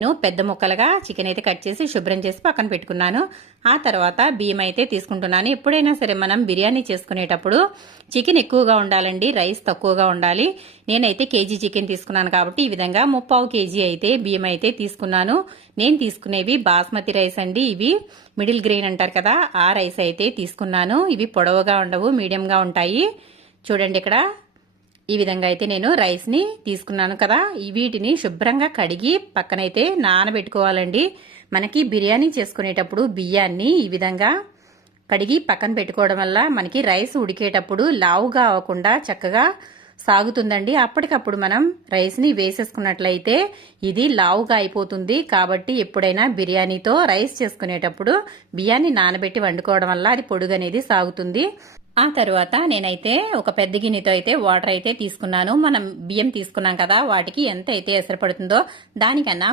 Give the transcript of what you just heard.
నేను పెద్ద ముక్కలుగా చికెన్ అయితే కట్ చేసి శుభ్రం చేసి పక్కన పెట్టుకున్నాను. ఆ తర్వాత బియ్యం అయితే తీసుకుంటున్నాను. ఎప్పుడైనా సరే మనం బిర్యానీ చేసుకునేటప్పుడు చికెన్ ఎక్కువగా ఉండాలండి, రైస్ తక్కువగా ఉండాలి. నేనైతే కేజీ చికెన్ తీసుకున్నాను కాబట్టి ఈ విధంగా 3/4 కేజీ అయితే బియ్యం అయితే తీసుకున్నాను. నేను తీసుకునేవి బాస్మతి రైస్ అండి. ఇవి మిడిల్ గ్రెయిన్ అంటారు కదా, ఆ రైస్ అయితే తీసుకున్నాను. ఇవి పొడవుగా ఉండవు, మీడియంగా ఉంటాయి. చూడండి ఇక్కడ ఈ విధంగా అయితే నేను రైస్ని తీసుకున్నాను కదా, వీటిని శుభ్రంగా కడిగి పక్కనైతే నానబెట్టుకోవాలండి. మనకి బిర్యానీ చేసుకునేటప్పుడు బియ్యాన్ని ఈ విధంగా కడిగి పక్కన పెట్టుకోవడం వల్ల మనకి రైస్ ఉడికేటప్పుడు లావుగా అవ్వకుండా చక్కగా సాగుతుందండి. అప్పటికప్పుడు మనం రైస్ని వేసేసుకున్నట్లయితే ఇది లావుగా అయిపోతుంది. కాబట్టి ఎప్పుడైనా బిర్యానీతో రైస్ చేసుకునేటప్పుడు బియ్యాన్ని నానబెట్టి వండుకోవడం వల్ల అది పొడుగు అనేది సాగుతుంది. ఆ తర్వాత నేనైతే ఒక పెద్ద గిన్నెతో అయితే వాటర్ అయితే తీసుకున్నాను. మనం బియ్యం తీసుకున్నాం కదా, వాటికి ఎంత అయితే ఎసరు పడుతుందో దానికన్నా